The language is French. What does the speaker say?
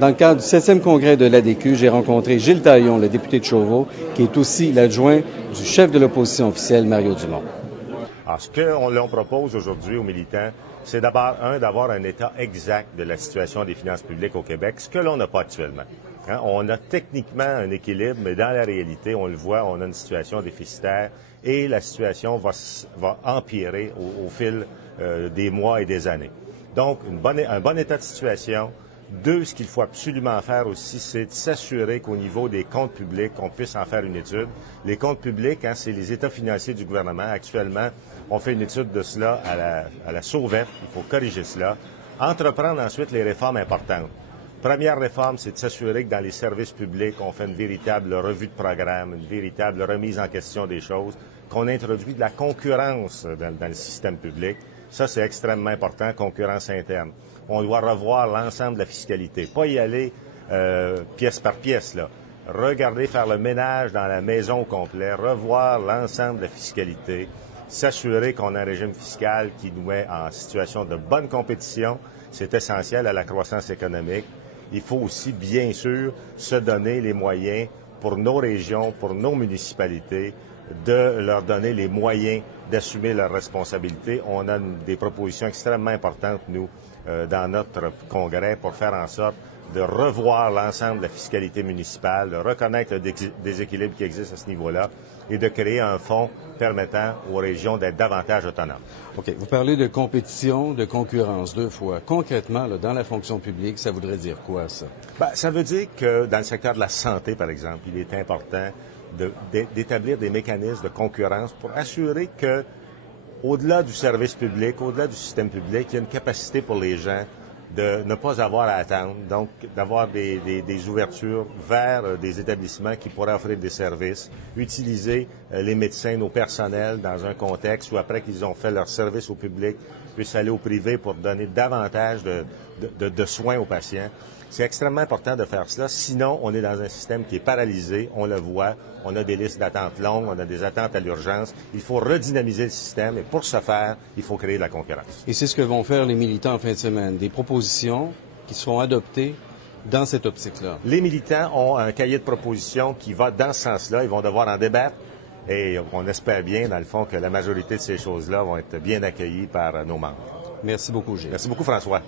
Dans le cadre du 7e congrès de l'ADQ, j'ai rencontré Gilles Taillon, le député de Chauveau, qui est aussi l'adjoint du chef de l'opposition officielle, Mario Dumont. Alors, ce qu'on propose aujourd'hui aux militants, c'est d'abord, d'avoir un état exact de la situation des finances publiques au Québec, ce que l'on n'a pas actuellement. On a techniquement un équilibre, mais dans la réalité, on le voit, on a une situation déficitaire et la situation va empirer au fil des mois et des années. Donc, un bon état de situation. 2, ce qu'il faut absolument faire aussi, c'est de s'assurer qu'au niveau des comptes publics, on puisse en faire une étude. Les comptes publics, c'est les états financiers du gouvernement. Actuellement, on fait une étude de cela à la sauvette. Il faut corriger cela. Entreprendre ensuite les réformes importantes. Première réforme, c'est de s'assurer que dans les services publics, on fait une véritable revue de programme, une véritable remise en question des choses, qu'on introduit de la concurrence dans le système public. Ça, c'est extrêmement important, concurrence interne. On doit revoir l'ensemble de la fiscalité, pas y aller pièce par pièce, là. Regarder, faire le ménage dans la maison au complet, revoir l'ensemble de la fiscalité, s'assurer qu'on a un régime fiscal qui nous met en situation de bonne compétition. C'est essentiel à la croissance économique. Il faut aussi, bien sûr, se donner les moyens pour nos régions, pour nos municipalités, de leur donner les moyens d'assumer leurs responsabilités. On a des propositions extrêmement importantes, nous, dans notre congrès, pour faire en sorte de revoir l'ensemble de la fiscalité municipale, de reconnaître le déséquilibre qui existe à ce niveau-là et de créer un fonds permettant aux régions d'être davantage autonomes. OK. Vous parlez de compétition, de concurrence 2 fois. Concrètement, là, dans la fonction publique, ça voudrait dire quoi, ça? Ça veut dire que dans le secteur de la santé, par exemple, il est important d'établir des mécanismes de concurrence pour assurer que, au-delà du service public, au-delà du système public, il y a une capacité pour les gens de ne pas avoir à attendre, donc d'avoir des ouvertures vers des établissements qui pourraient offrir des services, utiliser les médecins, nos personnels dans un contexte où après qu'ils ont fait leur service au public, puissent aller au privé pour donner davantage de soins aux patients. C'est extrêmement important de faire cela, sinon on est dans un système qui est paralysé, on le voit, on a des listes d'attente longues, on a des attentes à l'urgence. Il faut redynamiser le système et pour ce faire, il faut créer de la concurrence. Et c'est ce que vont faire les militants en fin de semaine, des propositions qui seront adoptées dans cette optique-là. Les militants ont un cahier de propositions qui va dans ce sens-là, ils vont devoir en débattre et on espère bien, dans le fond, que la majorité de ces choses-là vont être bien accueillies par nos membres. Merci beaucoup, Gilles. Merci beaucoup, François.